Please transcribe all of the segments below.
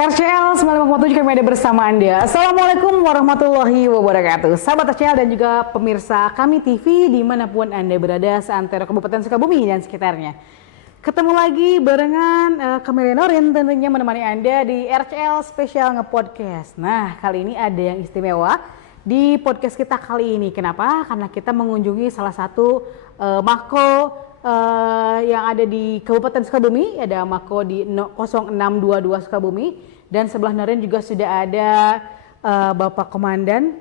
RCL 95.7 kami ada bersama Anda. Assalamualaikum warahmatullahi wabarakatuh. Sahabat RCL dan juga pemirsa kami TV dimanapun Anda berada seantero Kabupaten Sukabumi dan sekitarnya. Ketemu lagi barengan kami Renorin tentunya menemani Anda di RCL Spesial Nge-Podcast. Nah, kali ini ada yang istimewa di podcast kita kali ini. Kenapa? Karena kita mengunjungi salah satu mako yang ada di Kabupaten Sukabumi, ada mako di 0622 Sukabumi, dan sebelah Norin juga sudah ada Bapak Komandan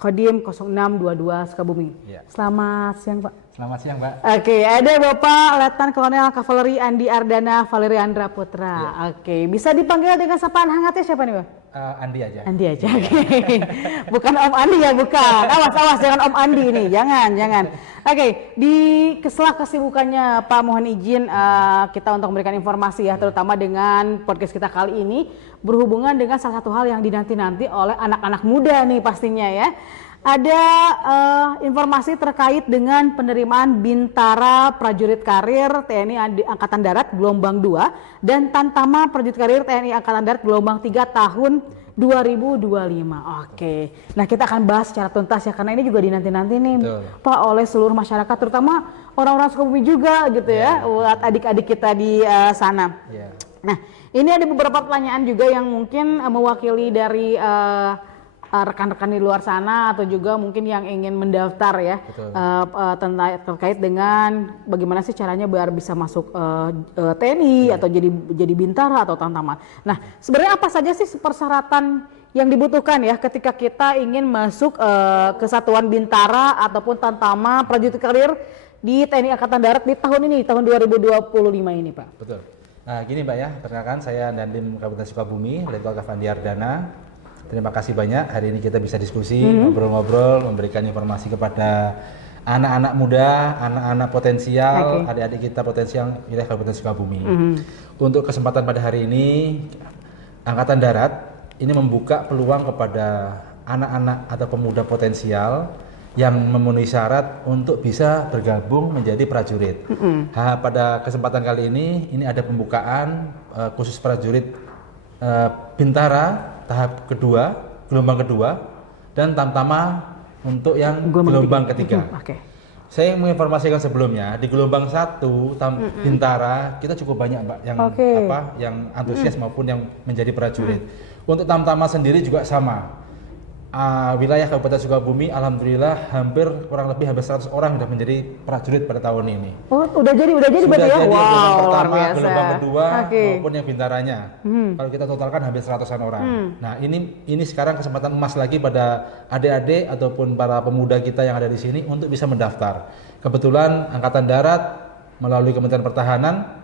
Kodim 0622 Sukabumi. Ya. Selamat siang Pak. Selamat siang Pak. Oke, ada Bapak Letnan Kolonel Kavaleri Andi Ardana Valeriandra Putra. Ya. Oke, bisa dipanggil dengan sapaan hangatnya siapa nih Pak? Andi aja. Andi aja. Oke. Bukan Om Andi ya, bukan. Awas jangan Om Andi ini. Jangan. Oke, di sela kesibukannya Pak, mohon izin kita untuk memberikan informasi ya, terutama dengan podcast kita kali ini berhubungan dengan salah satu hal yang dinanti-nanti oleh anak-anak muda nih pastinya ya. Ada informasi terkait dengan penerimaan Bintara Prajurit Karir TNI Angkatan Darat gelombang 2 dan Tantama Prajurit Karir TNI Angkatan Darat gelombang 3 tahun 2025. Oke. Nah, kita akan bahas secara tuntas ya, karena ini juga dinanti-nanti nih Pak oleh seluruh masyarakat, terutama orang-orang Sukabumi juga gitu ya, buat adik-adik kita di sana. Nah, ini ada beberapa pertanyaan juga yang mungkin mewakili dari rekan-rekan di luar sana atau juga mungkin yang ingin mendaftar ya, terkait dengan bagaimana sih caranya biar bisa masuk TNI atau jadi Bintara atau Tantama. Nah, sebenarnya apa saja sih persyaratan yang dibutuhkan ya ketika kita ingin masuk ke satuan Bintara ataupun Tantama Prajurit Karir di TNI Angkatan Darat di tahun ini, tahun 2025 ini Pak? Betul. Nah, gini Mbak ya, perkenalkan saya Dandim Kabupaten Sukabumi, Letnan Andi Ardana. Terima kasih banyak, hari ini kita bisa diskusi, ngobrol-ngobrol, memberikan informasi kepada anak-anak muda, anak-anak potensial, adik-adik kita potensial wilayah Kabupaten Sukabumi. Untuk kesempatan pada hari ini, Angkatan Darat ini membuka peluang kepada anak-anak atau pemuda potensial yang memenuhi syarat untuk bisa bergabung menjadi prajurit. Pada kesempatan kali ini ada pembukaan khusus prajurit Bintara tahap kedua, gelombang kedua, dan Tantama untuk yang gelombang ketiga. Saya menginformasikan sebelumnya di gelombang 1 Bintara kita cukup banyak Mbak yang antusias maupun yang menjadi prajurit. Untuk Tantama sendiri juga sama. Wilayah Kabupaten Sukabumi alhamdulillah kurang lebih 100 orang sudah menjadi prajurit pada tahun ini. Oh, udah jadi berarti ya? Gelombang pertama, gelombang kedua maupun yang bintaranya. Kalau kita totalkan hampir 100-an orang. Nah, ini sekarang kesempatan emas lagi pada adik-adik ataupun para pemuda kita yang ada di sini untuk bisa mendaftar. Kebetulan Angkatan Darat melalui Kementerian Pertahanan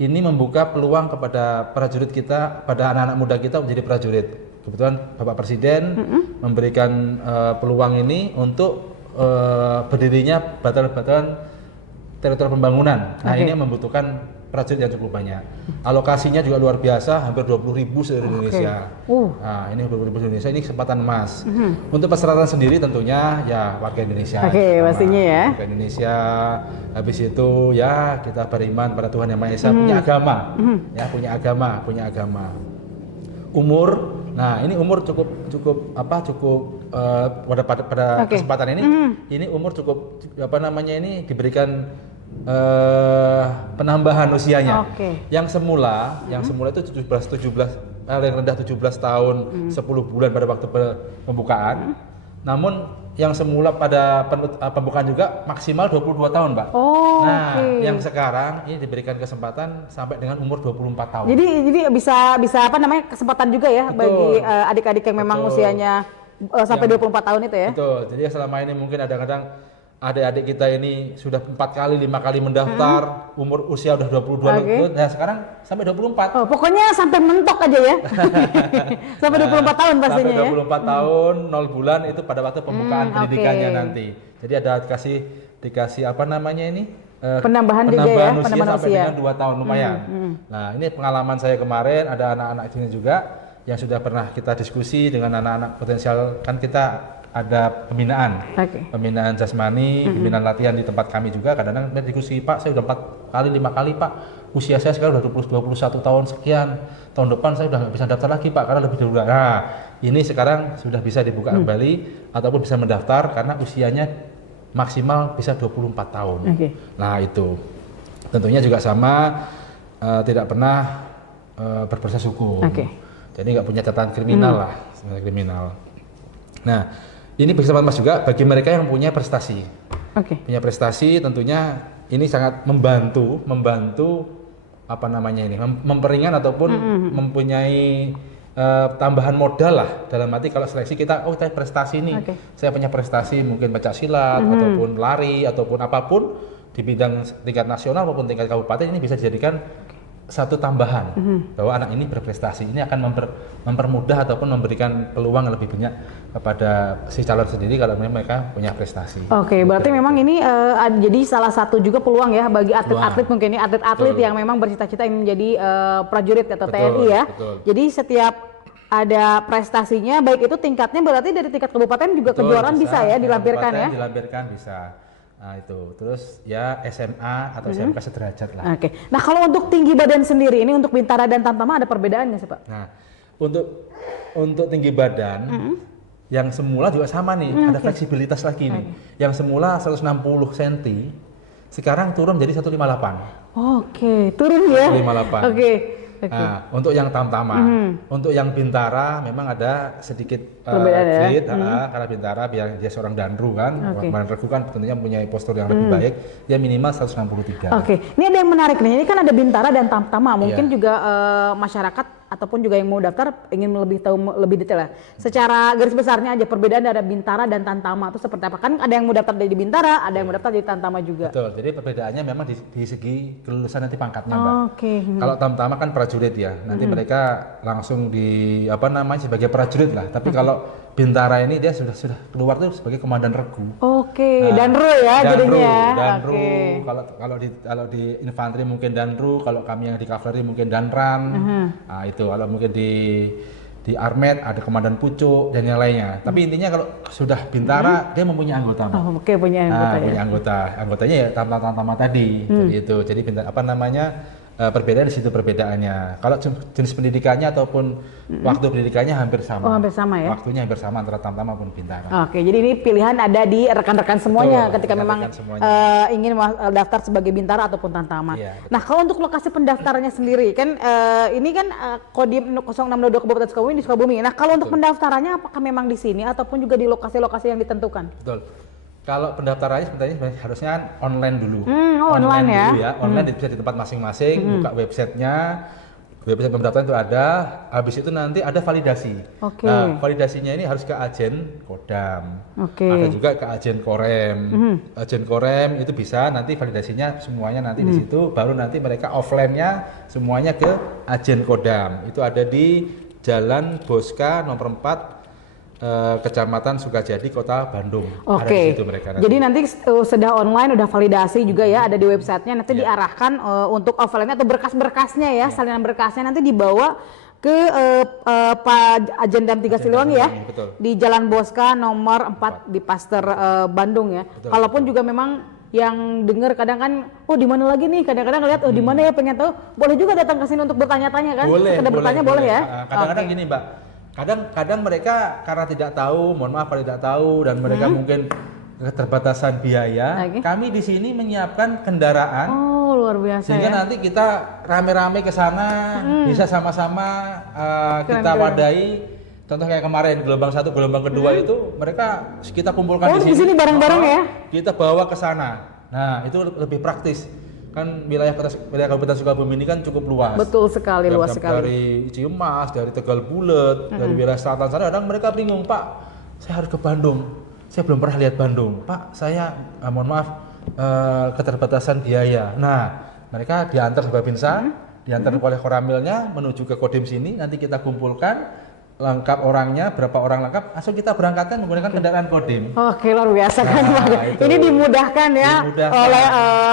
ini membuka peluang kepada prajurit kita, pada anak-anak muda kita menjadi prajurit. Kebetulan Bapak Presiden memberikan peluang ini untuk berdirinya batalan-batalan teritorial pembangunan. Nah, ini membutuhkan prajurit yang cukup banyak. Alokasinya juga luar biasa, hampir 20.000 seluruh Indonesia. Nah, ini 20.000 seluruh Indonesia, ini kesempatan emas. Untuk persyaratan sendiri tentunya ya warga Indonesia. Pastinya ya. Warga Indonesia, habis itu ya kita beriman pada Tuhan Yang Maha Esa, punya agama. Ya, punya agama. Umur, nah ini umur cukup pada kesempatan ini umur cukup diberikan penambahan usianya. Yang semula itu 17 yang rendah 17 tahun 10 bulan pada waktu pembukaan. Namun yang semula pada pembukaan juga maksimal 22 tahun, Mbak. Yang sekarang ini diberikan kesempatan sampai dengan umur 24 tahun. Jadi bisa kesempatan juga ya. Betul. Bagi adik-adik yang memang usianya sampai 24 tahun itu ya. Betul. Jadi selama ini mungkin kadang-kadang adik-adik kita ini sudah 4 kali, 5 kali mendaftar, umur usia udah 22 tahun, nah sekarang sampai 24. Pokoknya sampai mentok aja ya. Sampai 24 tahun pastinya ya. Sampai 24 tahun, 0 bulan itu pada waktu pembukaan pendidikannya nanti. Jadi ada dikasih penambahan juga ya, usia sampai dengan 2 tahun lumayan. Nah, ini pengalaman saya kemarin, ada anak-anak sini juga yang sudah pernah kita diskusi dengan anak-anak potensial, kan kita ada pembinaan jasmani, pembinaan latihan di tempat kami juga. Kadang-kadang diskusi, Pak, saya udah 4 kali, 5 kali Pak, usia saya sekarang udah 21 tahun sekian, tahun depan saya udah nggak bisa daftar lagi Pak karena lebih dulu. Nah, ini sekarang sudah bisa dibuka kembali ataupun bisa mendaftar karena usianya maksimal bisa 24 tahun. Nah, itu tentunya juga sama, tidak pernah berproses hukum. Jadi nggak punya catatan kriminal lah, kriminal. Nah, ini bersama Mas juga bagi mereka yang punya prestasi. Punya prestasi tentunya ini sangat membantu apa namanya ini, memperingan ataupun mempunyai tambahan modal lah dalam arti kalau seleksi kita, oh saya prestasi nih, saya punya prestasi mungkin pencak silat ataupun lari ataupun apapun di bidang tingkat nasional maupun tingkat kabupaten ini bisa dijadikan satu tambahan bahwa anak ini berprestasi, ini akan mempermudah ataupun memberikan peluang yang lebih banyak kepada si calon sendiri kalau mereka punya prestasi. Berarti memang ini jadi salah satu juga peluang ya bagi atlet-atlet mungkin ini atlet-atlet yang memang bercita-cita ingin menjadi prajurit atau TNI ya. Jadi setiap ada prestasinya, baik itu tingkatnya berarti dari tingkat kabupaten juga kejuaraan bisa ya dilampirkan ya. Dilampirkan bisa. Nah itu, terus ya SMA atau SMK sederajat lah. Nah kalau untuk tinggi badan sendiri ini untuk Bintara dan Tamtama ada perbedaan nggak sih Pak? Nah untuk tinggi badan yang semula juga sama nih, ada fleksibilitas lagi nih. Yang semula 160 cm, sekarang turun jadi 158. Turun ya? 158. Nah, untuk yang Tamtama, untuk yang Bintara memang ada sedikit fit, karena Bintara biar dia seorang danru kan, kemarin regu kan tentunya punya postur yang lebih baik, dia minimal 163. Ini ada yang menarik nih, ini kan ada Bintara dan Tamtama, mungkin juga masyarakat ataupun juga yang mau daftar ingin lebih tahu lebih detail ya. Secara garis besarnya aja perbedaan dari Bintara dan Tamtama itu seperti apa? Kan ada yang mau daftar dari Bintara, ada yang mau daftar dari Tamtama juga. Betul, jadi perbedaannya memang di segi kelulusan nanti pangkatnya Mbak. Kalau Tamtama kan prajurit ya, nanti mereka langsung di apa namanya sebagai prajurit lah. Tapi kalau Bintara ini dia sudah keluar tuh sebagai komandan regu. Danru ya jadinya. Danru. Kalau di infanteri mungkin danru, kalau kami yang di kavaleri mungkin danran. Nah, itu kalau mungkin di armet ada komandan pucuk dan yang lainnya. Tapi intinya kalau sudah Bintara dia mempunyai anggota. Punya anggota ya. Punya anggota. Anggotanya ya Tamtama tadi. Jadi itu. Jadi Bintara apa namanya? Perbedaan di situ perbedaannya. Kalau jenis pendidikannya ataupun waktu pendidikannya hampir sama. Hampir sama ya. Waktunya hampir sama antara Tamtama maupun Bintara. Jadi ini pilihan ada di rekan-rekan semuanya ketika memang ingin daftar sebagai Bintara ataupun Tamtama. Nah, kalau untuk lokasi pendaftarannya sendiri kan ini kan Kodim 0602 Kabupaten Sukabumi di Sukabumi. Nah, kalau untuk pendaftarannya apakah memang di sini ataupun juga di lokasi-lokasi yang ditentukan? Betul. Kalau pendaftarannya sebenarnya harusnya kan online dulu. Online ya. Dulu ya. Online bisa di tempat masing-masing, buka websitenya. Website pendaftaran itu ada, habis itu nanti ada validasi. Nah, validasinya ini harus ke Ajen Kodam. Ada juga ke Ajen Korem. Ajen Korem itu bisa nanti validasinya semuanya nanti di situ, baru nanti mereka offline-nya semuanya ke Ajen Kodam. Itu ada di Jalan Boska nomor 4 Kecamatan Sukajadi, Kota Bandung. Ada di situ mereka nanti. Jadi nanti sudah online, udah validasi juga ya, ada di websitenya. Nanti diarahkan untuk offline atau berkas-berkasnya ya, salinan berkasnya nanti dibawa ke Pak Agendam 3 Siliwangi ya, di Jalan Boska nomor 4 di Pasteur Bandung ya. Kalaupun juga memang yang dengar kadang kan, di mana lagi nih? Kadang-kadang lihat, di mana ya, pengen tahu, boleh juga datang ke sini untuk bertanya-tanya kan? Sekedar bertanya boleh ya. Kadang-kadang gini Mbak. Kadang mereka karena tidak tahu, mohon maaf kalau tidak tahu, dan mereka mungkin keterbatasan biaya. Kami di sini menyiapkan kendaraan. Luar biasa. Sehingga nanti kita rame-rame ke sana, bisa sama-sama kita wadahi. Contoh kayak kemarin gelombang 1, gelombang kedua itu mereka kita kumpulkan di sini bareng-bareng ya. Kita bawa ke sana. Nah, itu lebih praktis. Kan wilayah Kabupaten Sukabumi ini kan cukup luas. Betul sekali, luas sekali. Dari Ciumas, dari Tegal Bulet, dari wilayah selatan sana, kadang mereka bingung, Pak, saya harus ke Bandung. Saya belum pernah lihat Bandung. Pak, saya mohon maaf keterbatasan biaya. Nah, mereka diantar ke Babinsa, diantar oleh Koramilnya menuju ke Kodim sini, nanti kita kumpulkan lengkap orangnya, berapa orang lengkap, langsung kita berangkatkan menggunakan kendaraan Kodim. Luar biasa kan. Ini dimudahkan ya oleh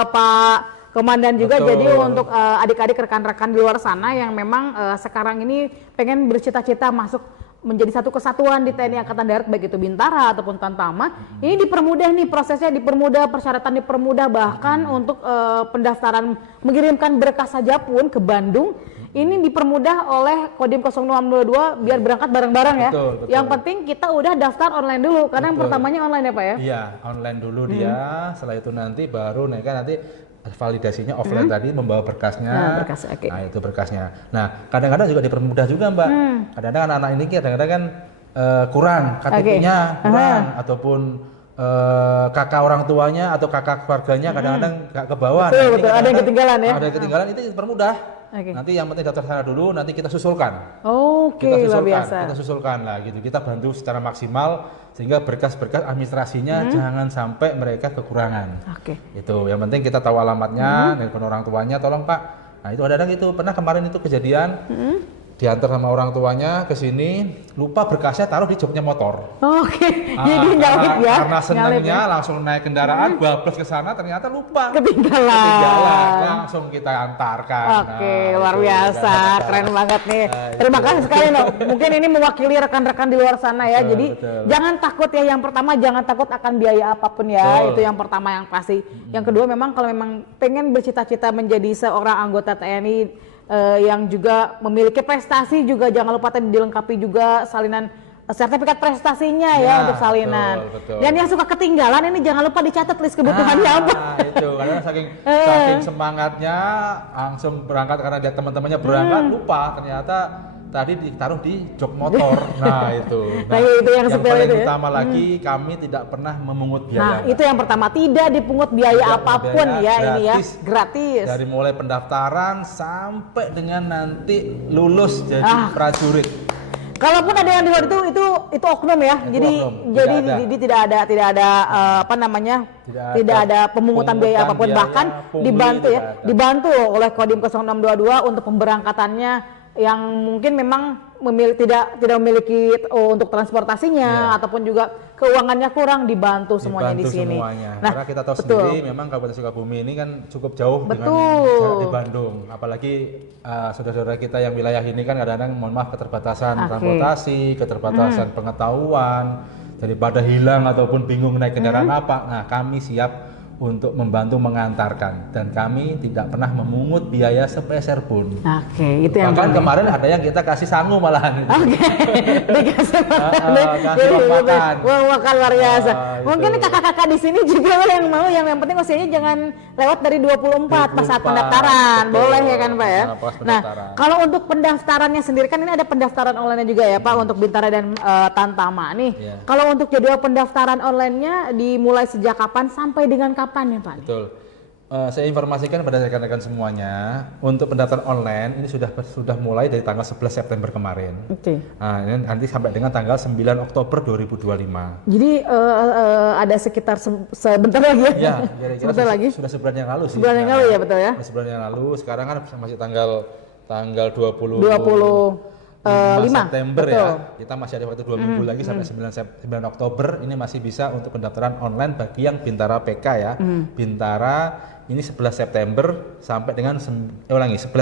Pak Komandan juga. Jadi untuk adik-adik rekan-rekan di luar sana yang memang sekarang ini pengen bercita-cita masuk menjadi satu kesatuan di TNI Angkatan Darat, baik itu Bintara ataupun Tamtama, ini dipermudah nih prosesnya, dipermudah, persyaratan dipermudah, bahkan untuk pendaftaran mengirimkan berkas saja pun ke Bandung ini dipermudah oleh Kodim 0622 biar berangkat bareng-bareng ya. Betul. Yang penting kita udah daftar online dulu karena yang pertamanya online ya Pak ya. Iya, online dulu dia, setelah itu nanti baru nanti validasinya offline tadi membawa berkasnya. Berkas, okay. Nah, itu berkasnya. Nah, kadang-kadang juga dipermudah juga, Mbak. Kadang-kadang anak-anak ini kadang-kadang kan kurang KTP-nya, kurang ataupun kakak orang tuanya atau kakak keluarganya kadang-kadang nggak ke bawah. Betul, ada yang ketinggalan ya. Ada yang ketinggalan, itu dipermudah. Nanti yang penting daftar sana dulu, nanti kita susulkan. Luar biasa. Kita susulkan lah gitu. Kita bantu secara maksimal sehingga berkas-berkas administrasinya jangan sampai mereka kekurangan. Itu yang penting kita tahu alamatnya, nelpon orang tuanya, tolong Pak. Nah itu ada itu pernah kemarin itu kejadian diantar sama orang tuanya ke sini, lupa berkasnya taruh di joknya motor. Jadi nyalip ya. Karena senangnya langsung naik kendaraan, bablas ke sana ternyata lupa. Ketinggalan. Langsung kita antarkan. Luar biasa, keren banget nih. Terima kasih sekali loh. Mungkin ini mewakili rekan-rekan di luar sana ya. Jadi jangan takut ya. Yang pertama jangan takut akan biaya apapun ya. Itu yang pertama yang pasti. Yang kedua memang kalau memang pengen bercita-cita menjadi seorang anggota TNI yang juga memiliki prestasi juga jangan lupa tadi dilengkapi juga salinan sertifikat prestasinya ya untuk salinan. Betul. Dan yang suka ketinggalan ini jangan lupa dicatat list kebutuhannya apa. Itu karena saking semangatnya langsung berangkat karena dia teman-temannya berangkat lupa ternyata tadi ditaruh di jok motor. Nah itu. Nah, itu yang paling itu utama lagi kami tidak pernah memungut biaya. Nah itu yang pertama, tidak dipungut biaya apapun ya, gratis, ini ya gratis. Dari mulai pendaftaran sampai dengan nanti lulus jadi prajurit. Kalaupun ada yang di luar itu oknum ya. Jadi tidak ada apa namanya? Tidak ada pemungutan biaya apapun, bahkan dibantu oleh Kodim 0622 untuk pemberangkatannya yang mungkin memang tidak memiliki untuk transportasinya ataupun juga keuangannya kurang, dibantu semuanya di sini. Nah, karena kita tahu sendiri memang Kabupaten Sukabumi ini kan cukup jauh dengan jarak di Bandung. Apalagi saudara-saudara kita yang wilayah ini kan kadang-kadang mohon maaf keterbatasan transportasi, keterbatasan pengetahuan, daripada hilang ataupun bingung naik kendaraan apa. Nah, kami siap untuk membantu mengantarkan dan kami tidak pernah memungut biaya sepeser pun. Itu yang bahkan kemarin ada yang kita kasih sangu malahan. Dikasih makan. Makan luar biasa. Mungkin kakak-kakak di sini juga yang mau yang penting usianya jangan lewat dari 24 pas saat pendaftaran. Boleh ya kan Pak ya? Nah, kalau untuk pendaftarannya sendiri kan ini ada pendaftaran online juga ya Pak untuk Bintara dan Tamtama nih. Kalau untuk jadwal pendaftaran online-nya dimulai sejak kapan sampai dengan kapan ya Pak? Betul. Saya informasikan pada rekan-rekan semuanya untuk pendaftaran online ini sudah mulai dari tanggal 11 September kemarin. Nah, ini nanti sampai dengan tanggal 9 Oktober 2025. Jadi ada sekitar sebentar lagi ya? Ya, kira-kira sudah sebulan yang lalu sih. Sebulan yang lalu ya, betul ya? Sebulan yang lalu, sekarang kan masih tanggal 25 September betul. Ya, kita masih ada waktu 2 minggu lagi sampai 9 Oktober ini masih bisa untuk pendaftaran online bagi yang Bintara PK ya. Bintara ini 11 September sampai dengan 11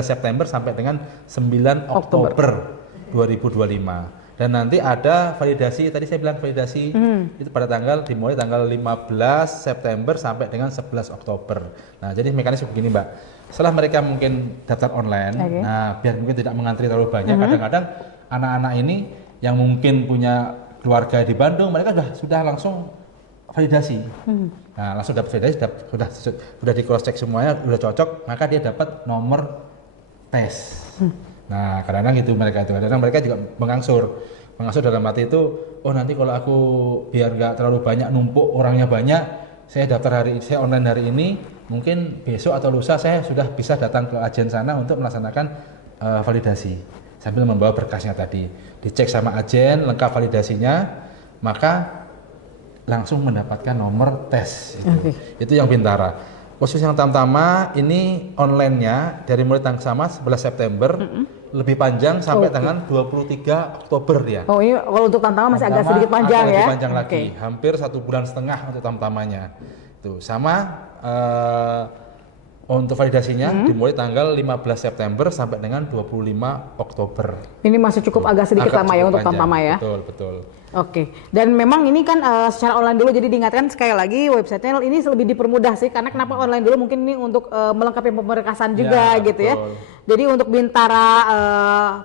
September sampai dengan 9 Oktober 2025. Dan nanti ada validasi, tadi saya bilang validasi itu pada dimulai tanggal 15 September sampai dengan 11 Oktober. Nah, jadi mekanisme begini Mbak. Setelah mereka mungkin daftar online, nah biar mungkin tidak mengantri terlalu banyak, kadang-kadang anak-anak ini yang mungkin punya keluarga di Bandung, mereka sudah langsung validasi. Nah, langsung dapat validasi, sudah di cross check semuanya, sudah cocok, maka dia dapat nomor tes. Nah, kadang-kadang itu kadang-kadang mereka juga mengangsur dalam arti itu, oh nanti kalau aku biar nggak terlalu banyak numpuk orangnya banyak, saya daftar saya online hari ini, mungkin besok atau lusa saya sudah bisa datang ke agen sana untuk melaksanakan validasi sambil membawa berkasnya tadi, dicek sama agen lengkap validasinya, maka langsung mendapatkan nomor tes. Itu yang Bintara. Khusus yang Tamtama ini online-nya dari mulai tanggal 11 September lebih panjang sampai tanggal 23 Oktober ya. Oh, ini kalau untuk Tamtama masih agak sedikit panjang ya. Lebih panjang lagi, hampir 1,5 bulan untuk Tamtamanya. Itu sama Untuk validasinya dimulai tanggal 15 September sampai dengan 25 Oktober. Ini masih cukup agak sedikit lama ya untuk Tamtama ya. Betul, betul. Oke, dan memang ini kan secara online dulu, jadi diingatkan sekali lagi websitenya ini lebih dipermudah sih, karena kenapa online dulu mungkin ini untuk melengkapi pemberkasan juga gitu ya. Jadi untuk Bintara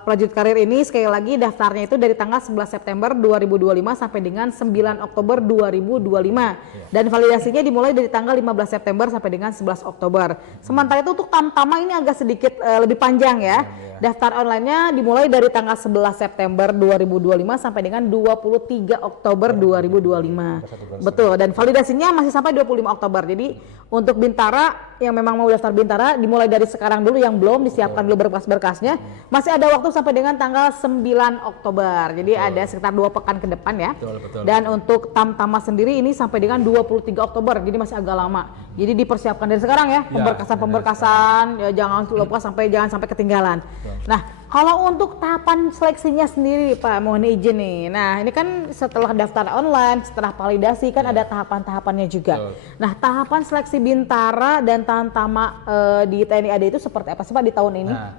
Prajurit Karir ini sekali lagi daftarnya itu dari tanggal 11 September 2025 sampai dengan 9 Oktober 2025. Dan validasinya dimulai dari tanggal 15 September sampai dengan 11 Oktober. Sementara itu untuk Tamtama ini agak sedikit lebih panjang ya. Daftar online-nya dimulai dari tanggal 11 September 2025 sampai dengan 23 Oktober 2025. Betul, dan validasinya masih sampai 25 Oktober. Jadi untuk Bintara yang memang mau daftar Bintara dimulai dari sekarang dulu, yang belum disiapkan dulu berkas-berkasnya. Masih ada waktu sampai dengan tanggal 9 Oktober. Jadi ada sekitar 2 pekan ke depan ya. Dan untuk Tamtama sendiri ini sampai dengan 23 Oktober. Jadi masih agak lama. Jadi dipersiapkan dari sekarang ya, pemberkasan ya, jangan lupa jangan sampai ketinggalan. Nah, kalau untuk tahapan seleksinya sendiri Pak, mohon izin nih. Nah, ini kan setelah daftar online, setelah validasi kan ada tahapan-tahapannya juga. Nah, tahapan seleksi Bintara dan Tamtama di TNI AD itu seperti apa sih Pak di tahun ini? Nah,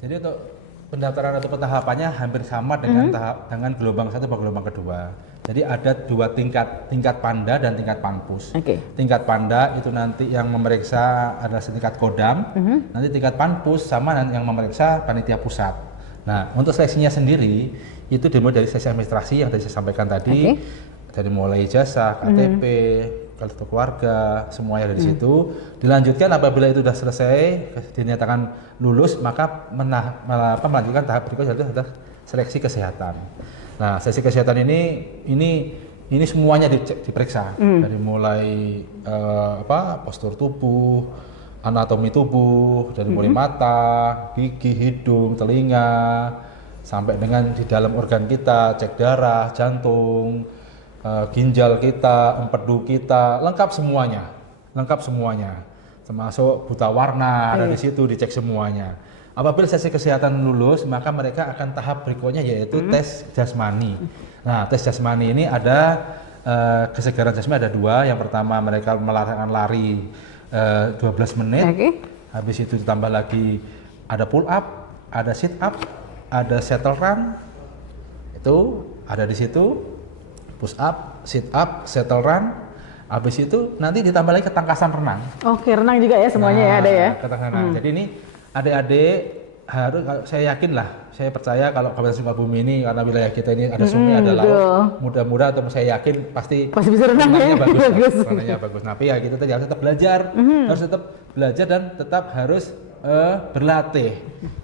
jadi untuk pendaftaran atau tahapannya hampir sama dengan dengan gelombang 1 atau gelombang kedua. Jadi ada 2 tingkat Panda dan tingkat Panpus. Tingkat Panda itu nanti yang memeriksa adalah setingkat Kodam, nanti tingkat Panpus sama yang memeriksa panitia pusat. Nah, untuk seleksinya sendiri itu dimulai dari seleksi administrasi yang tadi saya sampaikan tadi, dari mulai ijazah, KTP, kartu keluarga, semuanya dari situ. Dilanjutkan apabila itu sudah selesai, dinyatakan lulus, maka melanjutkan tahap berikutnya yaitu adalah seleksi kesehatan. Nah, seleksi kesehatan ini semuanya diperiksa dari mulai postur tubuh, anatomi tubuh, dari mulai mata, gigi, hidung, telinga, sampai dengan di dalam organ kita, cek darah, jantung, ginjal kita, empedu kita, lengkap semuanya, termasuk buta warna, dari situ dicek semuanya. Apabila seleksi kesehatan lulus, maka mereka akan tahap berikutnya yaitu tes jasmani. Nah, tes jasmani ini ada kesegaran jasmani ada 2. Yang pertama mereka melakukan lari 12 menit. Habis itu ditambah lagi ada pull up, ada sit up, ada shuttle run. Itu ada di situ. Push up, sit up, shuttle run. Habis itu nanti ditambah lagi ketangkasan renang. Oke, renang juga ya semuanya ya ada ya. Ketangkasan renang. Jadi ini adik-adik harus, saya yakin lah, saya percaya kalau Kabupaten Sukabumi ini karena wilayah kita ini ada sungai, ada laut, mudah-mudahan atau saya yakin pasti bisa renang ya. Renangnya bagus. Tapi ya kita tadi harus tetap belajar, dan tetap harus berlatih.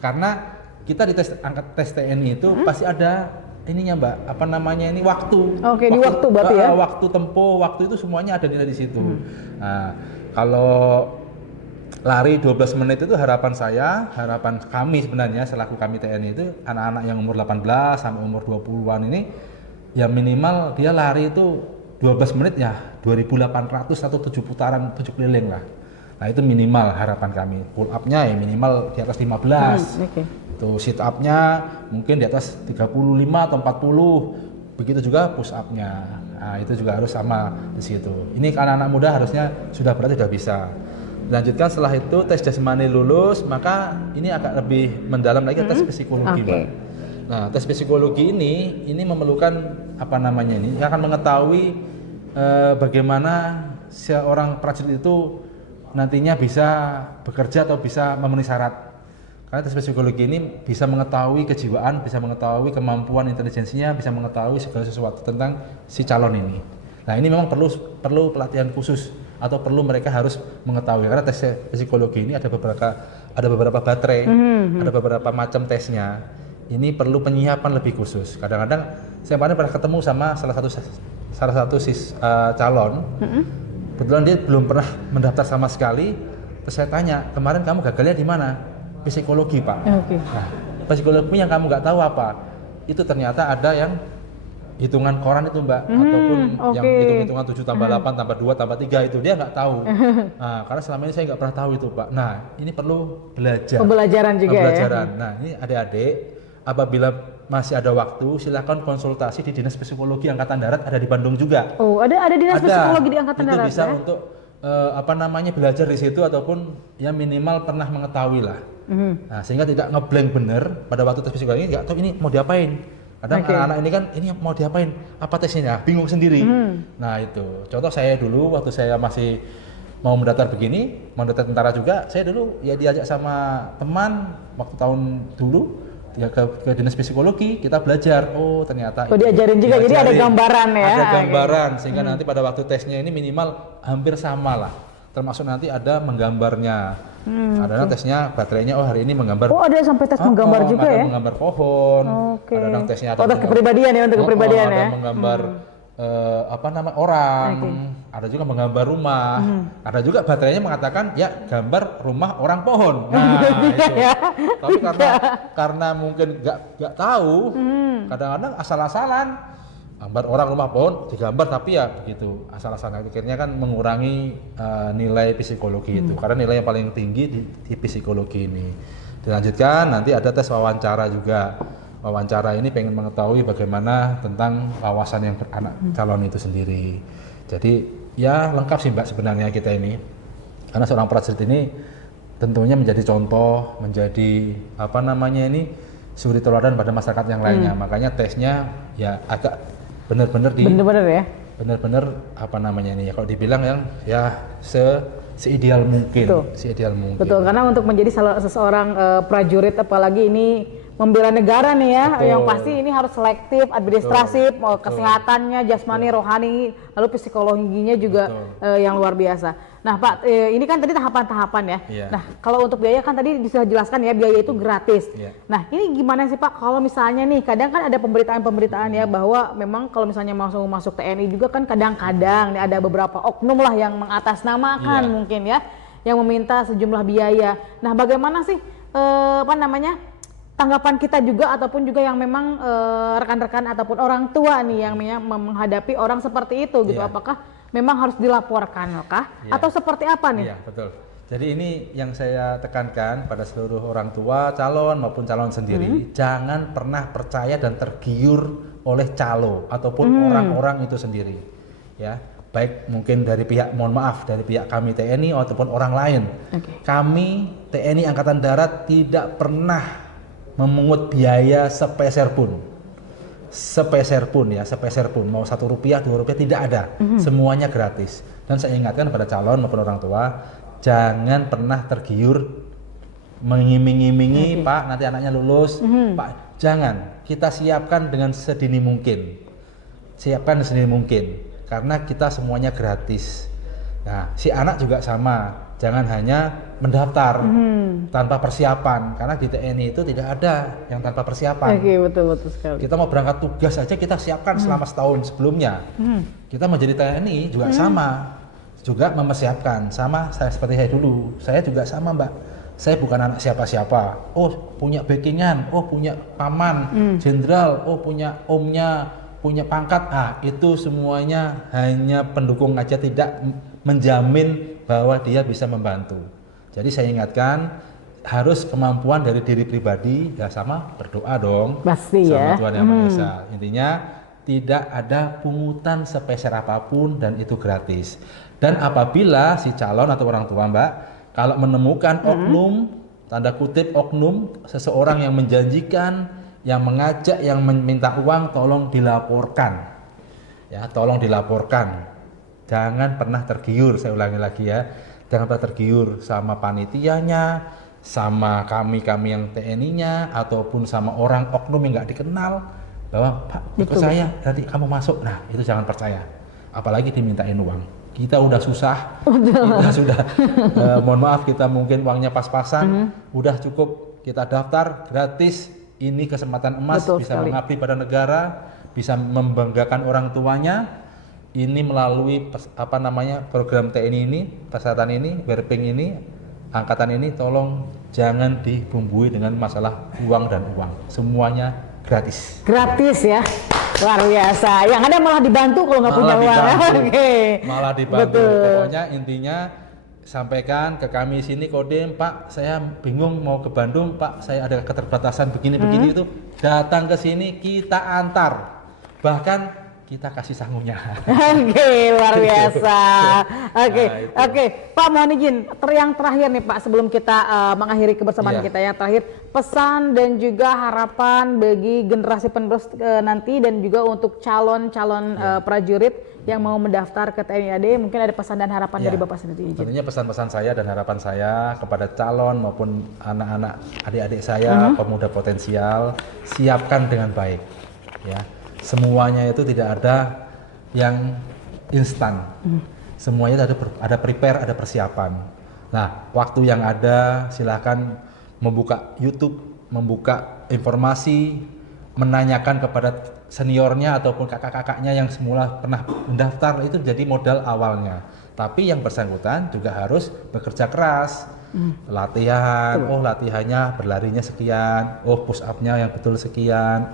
Karena kita di tes TNI itu pasti ada ininya Mbak, apa namanya ini waktu. Di waktu berarti ya. Waktu tempo, waktu itu semuanya ada di situ. Nah, kalau lari 12 menit itu harapan kami sebenarnya selaku kami TNI itu anak-anak yang umur 18 sampai umur 20-an ini ya minimal dia lari itu 12 menit ya 2.800 atau 7 putaran 7 keliling lah. Nah, itu minimal harapan kami. Pull up-nya ya minimal di atas 15. Tuh sit up-nya mungkin di atas 35 atau 40. Begitu juga push up-nya. Nah, itu juga harus sama di situ. Ini anak-anak muda harusnya sudah berarti sudah bisa. Lanjutkan setelah itu tes jasmani lulus, maka ini agak lebih mendalam lagi tes psikologi, Mbak. Nah, tes psikologi ini memerlukan apa namanya ini akan mengetahui bagaimana seorang prajurit itu nantinya bisa bekerja atau bisa memenuhi syarat. Karena tes psikologi ini bisa mengetahui kejiwaan, bisa mengetahui kemampuan intelijensinya, bisa mengetahui segala sesuatu tentang si calon ini. Nah, ini memang perlu pelatihan khusus atau perlu mereka harus mengetahui karena tes psikologi ini ada beberapa baterai, ada beberapa macam tesnya. Ini perlu penyiapan lebih khusus. Kadang-kadang saya pernah ketemu sama salah satu calon. Kebetulan dia belum pernah mendaftar sama sekali. Terus saya tanya, kemarin kamu gagalnya di mana? Psikologi, Pak. Nah, psikologi yang kamu nggak tahu apa? Itu ternyata ada yang hitungan koran itu Mbak, ataupun yang hitung-hitungan 7 tambah 8 tambah 2 tambah 3 itu dia nggak tahu. Nah, karena selama ini saya nggak pernah tahu itu Pak. Nah, ini perlu belajar. Pembelajaran juga ya. Nah, ini adik-adik apabila masih ada waktu silakan konsultasi di Dinas Psikologi Angkatan Darat ada di Bandung juga. Oh, ada Dinas Psikologi di Angkatan Darat. Itu bisa ya? untuk belajar di situ ataupun ya minimal pernah mengetahui lah. Nah, sehingga tidak ngeblank bener pada waktu tes psikologi nggak tahu ini mau diapain. Kadang anak-anak ini kan ini mau diapain? Apa tesnya? Bingung sendiri. Nah, itu. Contoh saya dulu waktu saya masih mau mendaftar begini, mau daftar tentara juga, saya dulu ya diajak sama teman waktu tahun dulu ya ke dinas psikologi, kita belajar. Oh, ternyata diajarin juga, jadi ada gambaran ya. Ada gambaran sehingga nanti pada waktu tesnya ini minimal hampir sama lah. Termasuk nanti ada menggambarnya. Ada tesnya baterainya, oh hari ini menggambar. Oh, ada sampai tes menggambar juga ya? Menggambar pohon. Ada tesnya ada untuk kepribadian ya, untuk kepribadian ya. Ada menggambar orang, ada juga menggambar rumah, ada juga baterainya mengatakan ya gambar rumah orang pohon. Nah, itu. Tapi karena mungkin nggak tahu, kadang-kadang asal-asalan gambar orang rumah pohon digambar, tapi ya begitu asal-asalan, akhirnya kan mengurangi nilai psikologi itu, karena nilai yang paling tinggi di psikologi ini. Dilanjutkan nanti ada tes wawancara juga. Wawancara ini pengen mengetahui bagaimana tentang wawasan yang anak calon itu sendiri. Jadi ya lengkap sih Mbak sebenarnya kita ini, karena seorang prajurit ini tentunya menjadi contoh, menjadi suri teladan pada masyarakat yang lainnya. Makanya tesnya ya agak benar-benar ya. Benar-benar kalau dibilang yang ya seideal mungkin. Betul, karena untuk menjadi seseorang prajurit apalagi ini membela negara nih ya. Betul. Yang pasti ini harus selektif, administratif, kesehatannya, jasmani, rohani, lalu psikologinya juga yang luar biasa. Nah Pak, ini kan tadi tahapan-tahapan ya. Yeah. Nah kalau untuk biaya kan tadi bisa jelaskan ya, biaya itu gratis. Yeah. Nah ini gimana sih Pak, kalau misalnya nih kadang kan ada pemberitaan-pemberitaan ya bahwa memang kalau misalnya masuk TNI juga kan kadang-kadang ada beberapa oknum lah yang mengatasnamakan mungkin ya, yang meminta sejumlah biaya. Nah bagaimana sih tanggapan kita juga ataupun juga yang memang rekan-rekan ataupun orang tua nih yang menghadapi orang seperti itu gitu, apakah memang harus dilaporkan kah atau seperti apa nih? Iya, betul. Jadi ini yang saya tekankan pada seluruh orang tua, calon maupun calon sendiri, jangan pernah percaya dan tergiur oleh calo ataupun orang-orang itu sendiri. Ya, baik mungkin dari pihak, dari pihak kami TNI ataupun orang lain. Kami TNI Angkatan Darat tidak pernah memungut biaya sepeser pun, mau Rp1, Rp2 tidak ada, semuanya gratis. Dan saya ingatkan pada calon maupun orang tua, jangan pernah tergiur mengiming-imingi, Pak nanti anaknya lulus, Pak jangan, kita siapkan dengan sedini mungkin, karena kita semuanya gratis. Nah si anak juga sama, jangan hanya mendaftar tanpa persiapan, karena di TNI itu tidak ada yang tanpa persiapan. Betul sekali. Kita mau berangkat tugas aja kita siapkan selama setahun sebelumnya. Kita menjadi TNI juga sama, juga mempersiapkan. Sama saya seperti saya dulu, saya juga sama Mbak. Saya bukan anak siapa-siapa. Oh punya backingan, oh punya paman, jenderal, oh punya omnya, punya pangkat. Itu semuanya hanya pendukung aja, tidak menjamin bahwa dia bisa membantu. Jadi saya ingatkan, harus kemampuan dari diri pribadi, ya sama berdoa dong. Pasti sama Tuhan Yang Maha Esa. Intinya tidak ada pungutan sepeser apapun dan itu gratis. Dan apabila si calon atau orang tua Mbak, kalau menemukan oknum, tanda kutip oknum, seseorang yang menjanjikan, yang mengajak, yang meminta uang, tolong dilaporkan. Ya, tolong dilaporkan. Jangan pernah tergiur, saya ulangi lagi ya. Jangan pernah tergiur sama panitianya, sama kami yang TNI-nya, ataupun sama orang oknum yang nggak dikenal, bahwa Pak ikut saya, nanti kamu masuk. Nah itu jangan percaya, apalagi dimintain uang. Kita udah susah, kita sudah mohon maaf, kita mungkin uangnya pas-pasan, udah cukup kita daftar gratis. Ini kesempatan emas, bisa mengabdi pada negara, bisa membanggakan orang tuanya. Ini melalui program TNI ini, Persatuan ini, Berping ini, angkatan ini, tolong jangan dibumbui dengan masalah uang dan uang. Semuanya gratis. Gratis ya, luar biasa. Yang ada malah dibantu kalau nggak punya uang. Malah dibantu. Pokoknya intinya sampaikan ke kami sini Kodim, Pak saya bingung mau ke Bandung, Pak saya ada keterbatasan begini-begini, itu datang ke sini kita antar. Bahkan kita kasih sangunya. Oke, luar biasa. Oke, Nah, oke, Pak, mohon izin, yang terakhir nih Pak, sebelum kita mengakhiri kebersamaan kita yang terakhir, pesan dan juga harapan bagi generasi penerus nanti dan juga untuk calon-calon prajurit yang mau mendaftar ke TNI AD, mungkin ada pesan dan harapan dari Bapak sendiri. Tentunya pesan-pesan saya dan harapan saya kepada calon maupun anak-anak adik-adik saya, pemuda potensial, siapkan dengan baik. Ya, semuanya itu tidak ada yang instan. Semuanya ada prepare, ada persiapan. Nah, waktu yang ada silakan membuka YouTube, membuka informasi, menanyakan kepada seniornya ataupun kakak-kakaknya yang semula pernah mendaftar, itu jadi modal awalnya. Tapi yang bersangkutan juga harus bekerja keras. Latihan, latihannya berlarinya sekian, push up-nya yang betul sekian,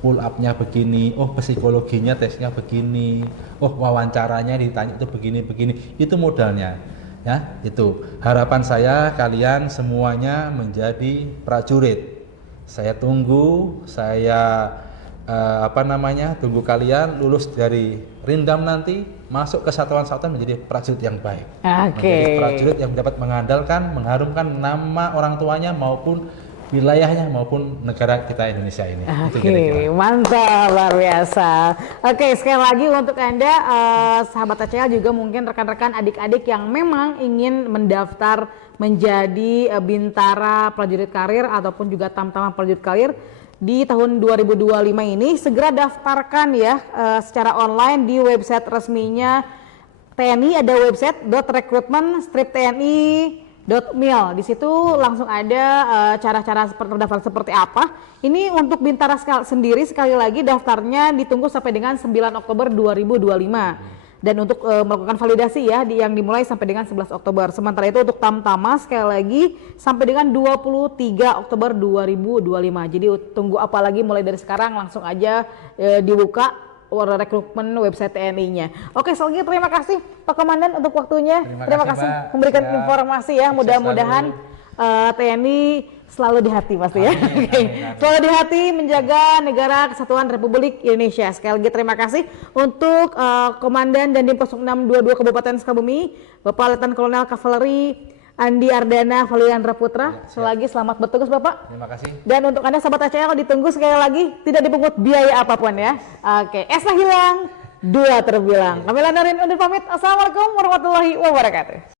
pull up-nya begini, psikologinya tesnya begini, wawancaranya ditanya itu begini, itu modalnya. Ya, itu harapan saya kalian semuanya menjadi prajurit. Saya tunggu, tunggu kalian lulus dari Rindam nanti, masuk ke satuan-satuan menjadi prajurit yang baik. Menjadi prajurit yang dapat mengandalkan, mengharumkan nama orang tuanya maupun wilayahnya maupun negara kita Indonesia ini. Oke, mantap, luar biasa. Oke, sekali lagi untuk Anda sahabat ACL juga mungkin rekan-rekan adik-adik yang memang ingin mendaftar menjadi bintara prajurit karir ataupun juga tamtama prajurit karir di tahun 2025 ini, segera daftarkan ya secara online di website resminya TNI. Ada website .recruitment-tni.mil. Di situ langsung ada cara-cara terdaftar seperti apa. Ini untuk bintara sendiri, sekali lagi daftarnya ditunggu sampai dengan 9 Oktober 2025. Dan untuk melakukan validasi ya yang dimulai sampai dengan 11 Oktober. Sementara itu untuk tamtama sekali lagi sampai dengan 23 Oktober 2025. Jadi tunggu apa lagi, mulai dari sekarang langsung aja dibuka rekrutmen website TNI-nya. Oke, sekali lagi terima kasih Pak Komandan untuk waktunya. Terima kasih memberikan informasi ya. Mudah-mudahan TNI selalu di hati pasti ya. Selalu di hati menjaga negara kesatuan Republik Indonesia. Sekali lagi terima kasih untuk Komandan Dandim 0622 Kabupaten Sukabumi, Bapak Letnan Kolonel Kavaleri Andi Ardana Valiandra Putra. Sekali lagi selamat bertugas Bapak. Terima kasih. Dan untuk Anda sahabat ACL ditunggu sekali lagi, tidak dipungut biaya apapun ya. Oke, esnya hilang, dua terbilang. Kamila Nurin undur pamit. Assalamualaikum warahmatullahi wabarakatuh.